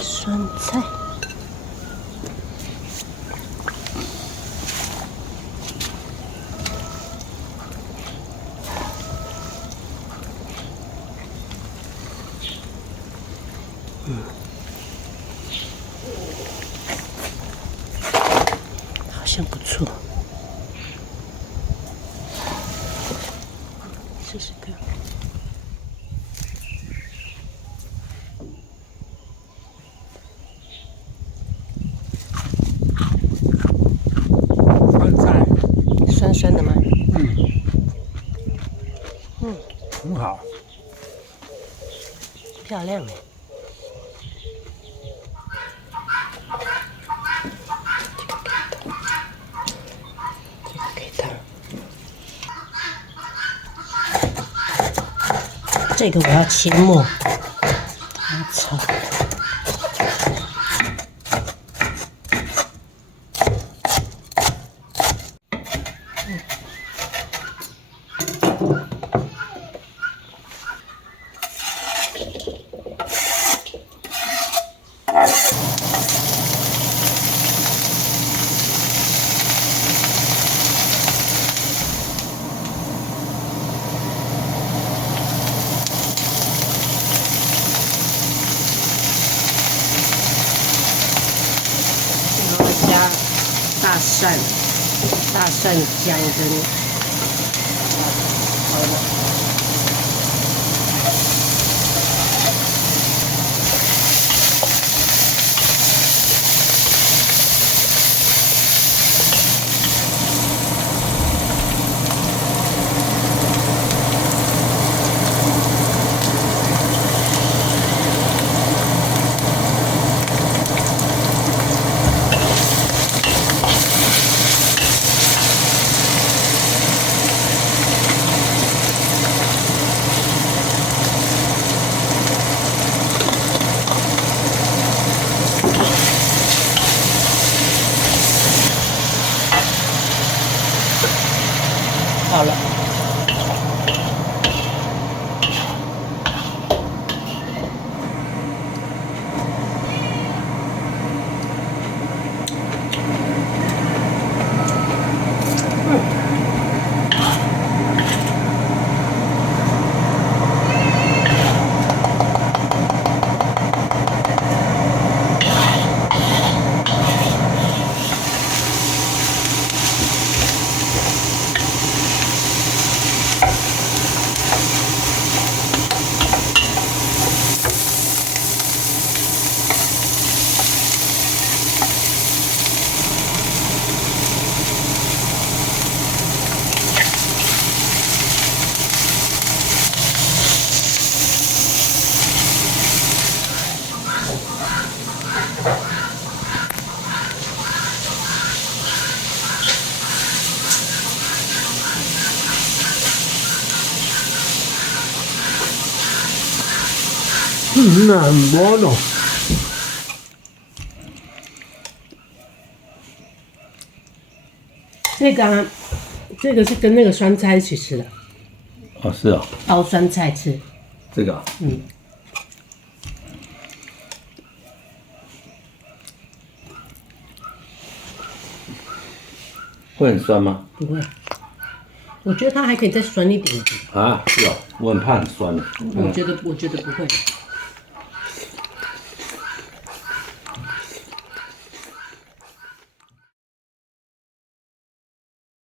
酸菜。好像不错，试试看。酸菜，酸酸的吗？很好。漂亮哎。这个可以烫。这个我要切末，我炒。然后加大蒜姜跟好了。好了。那很多呢。这个啊，这个是跟那个酸菜一起吃的，哦，是啊，熬酸菜吃。这个啊，会很酸吗？不会，我觉得它还可以再酸一点点。啊，是哦，我很怕很酸的。我觉得不会。